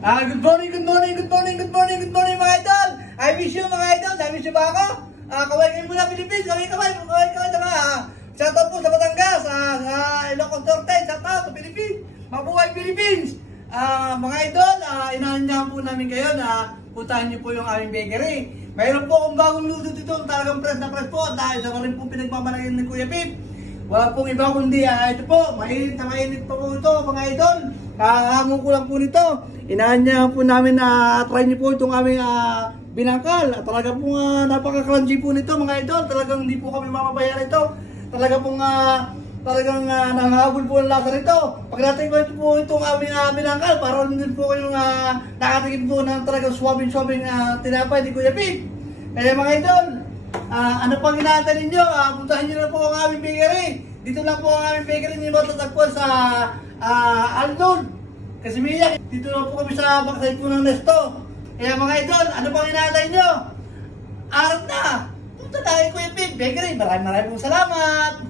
Good morning, good morning, good morning, good morning, good morning mga idol. I miss you mga idol. I miss you ba ako? Kaway kayo muna Philippines. Kaway diba? Shout out po sa Batangas, sa Ilocos Norte, shout out sa Philippines. Mabuhay Philippines. Mga idol, inaanyahan po namin kayo na puntahan niyo po yung aming bakery. Mayroon po akong bagong luto dito, talagang fresh na fresh po dahil sa rin po pinagmamalaki ni Kuya Pip. Wala pong iba kundi ito po, mainit na mainit po ito mga idol. Hango ko lang po nito. Inaanyahan po namin na try niyo po itong aming binangkal. At talaga po napaka-crunchy po nito mga idol. Talagang hindi po kami mamabayaran ito. Talaga po talagang nanghabol po ang lasa nito. Pag natin po itong aming binangkal, para din po kayong nakatikim po ng talagang swabbing tinapay ni Kuya Pip. Kaya mga idol, ano pang inaantay ninyo? Puntahan nyo na po ang aming bakery. Dito lang po ang aming bakery ninyo matatagpuan sa Aldon. Kasi Miyak, dito lang po kami sa backside po ng Nesto. Kaya mga idol, ano pang inaantay nyo? Arap na! Punta tayo Kuya Pip Bakery. Maraming pong salamat!